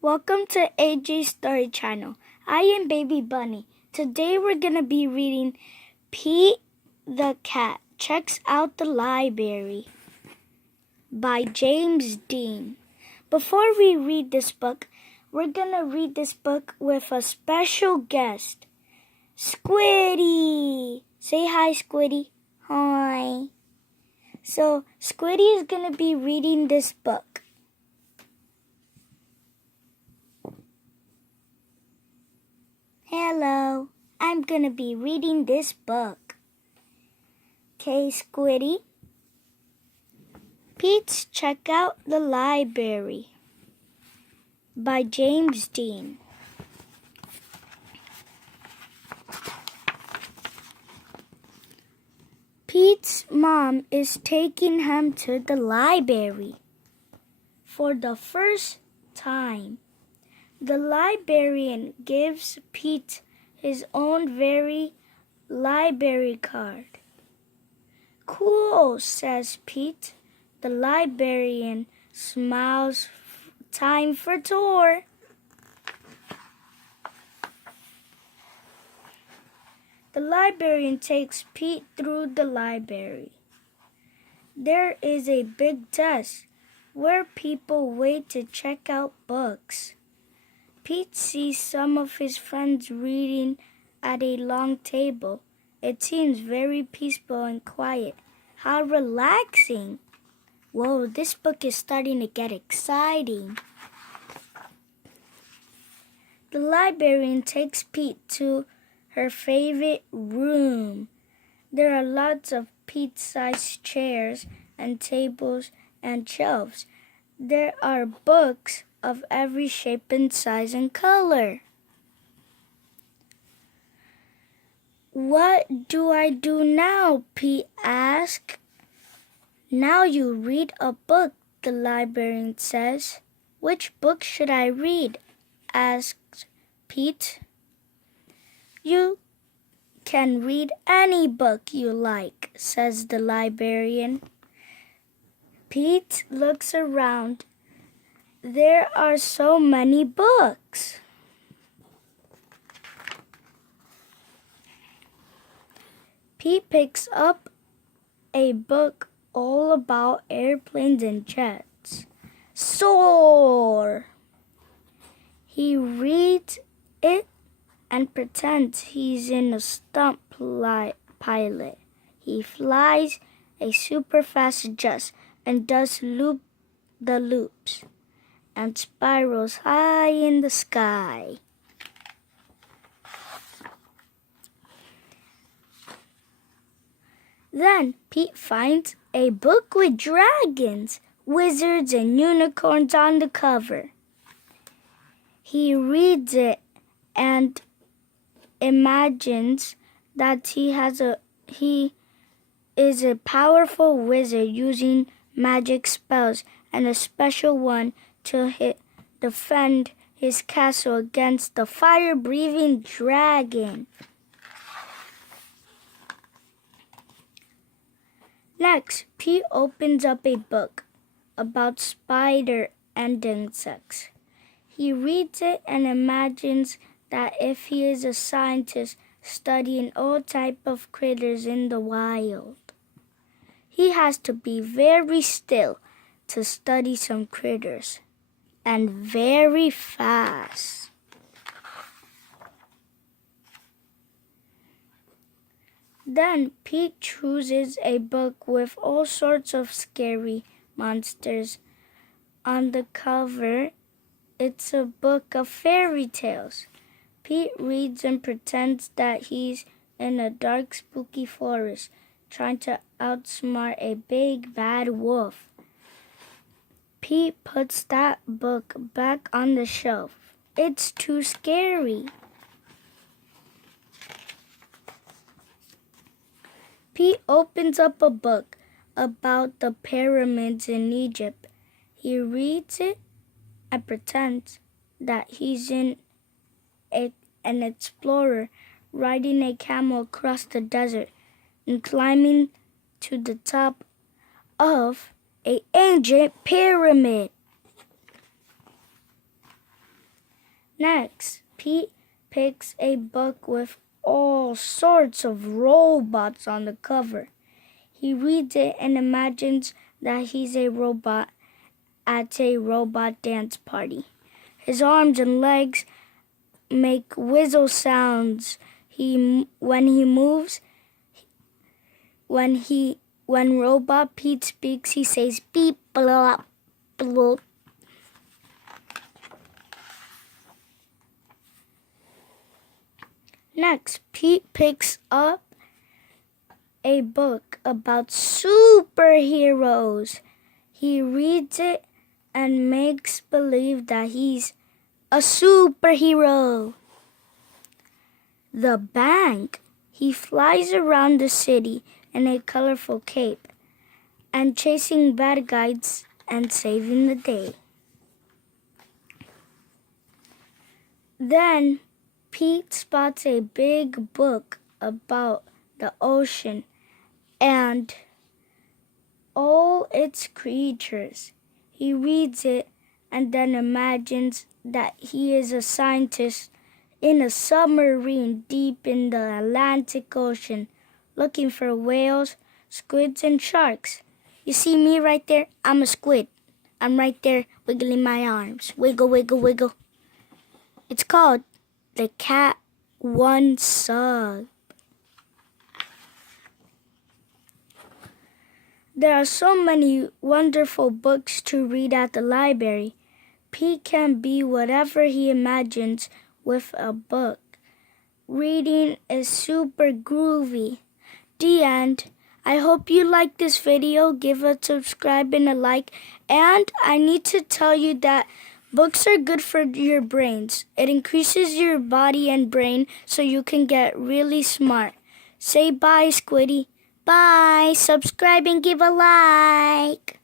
Welcome to AEJI Story Channel. I am Baby Bunny. Today we're going to be reading Pete the Cat Checks Out the Library by James Dean. Before we read this book, we're going to read this book with a special guest, Squiddy. Say hi, Squiddy. Hi. So, Squiddy is going to be reading this book. Hello, I'm going to be reading this book. Okay, Squiddy. Pete's Check Out the Library by James Dean. Pete's mom is taking him to the library for the first time. The librarian gives Pete his own very library card. Cool, says Pete. The librarian smiles. Time for tour. The librarian takes Pete through the library. There is a big desk where people wait to check out books. Pete sees some of his friends reading at a long table. It seems very peaceful and quiet. How relaxing! Whoa, this book is starting to get exciting. The librarian takes Pete to her favorite room. There are lots of Pete-sized chairs and tables and shelves. There are books of every shape and size and color. What do I do now? Pete asked. Now you read a book, the librarian says. Which book should I read? Asked Pete. You can read any book you like, says the librarian. Pete looks around. There are so many books. Pete picks up a book all about airplanes and jets. Soar! He reads it and pretends he's in a stunt pilot. He flies a super fast jet and does the loops and spirals high in the sky. Then Pete finds a book with dragons, wizards, and unicorns on the cover. He reads it and imagines that he is a powerful wizard using magic spells and a special one to defend his castle against the fire-breathing dragon. Next, Pete opens up a book about spider and insects. He reads it and imagines that if he is a scientist studying all types of critters in the wild, he has to be very still to study some critters, and very fast. Then Pete chooses a book with all sorts of scary monsters. On the cover, it's a book of fairy tales. Pete reads and pretends that he's in a dark, spooky forest, trying to outsmart a big, bad wolf. Pete puts that book back on the shelf. It's too scary. Pete opens up a book about the pyramids in Egypt. He reads it and pretends that he's an explorer riding a camel across the desert and climbing to the top of an ancient pyramid. Next, Pete picks a book with all sorts of robots on the cover. He reads it and imagines that he's a robot at a robot dance party. His arms and legs make whistle sounds. When he moves, when Robot Pete speaks, he says beep blah blah. Next, Pete picks up a book about superheroes. He reads it and makes believe that he's a superhero. The bank. He flies around the city in a colorful cape and chasing bad guys and saving the day. Then Pete spots a big book about the ocean and all its creatures. He reads it and then imagines that he is a scientist in a submarine deep in the Atlantic Ocean, looking for whales, squids, and sharks. You see me right there? I'm a squid. I'm right there wiggling my arms. Wiggle, wiggle, wiggle. It's called the Cat One Sub. There are so many wonderful books to read at the library. Pete can be whatever he imagines with a book. Reading is super groovy. The end. I hope you liked this video. Give a subscribe and a like. And I need to tell you that books are good for your brains. It increases your body and brain so you can get really smart. Say bye, Squiddy. Bye. Subscribe and give a like.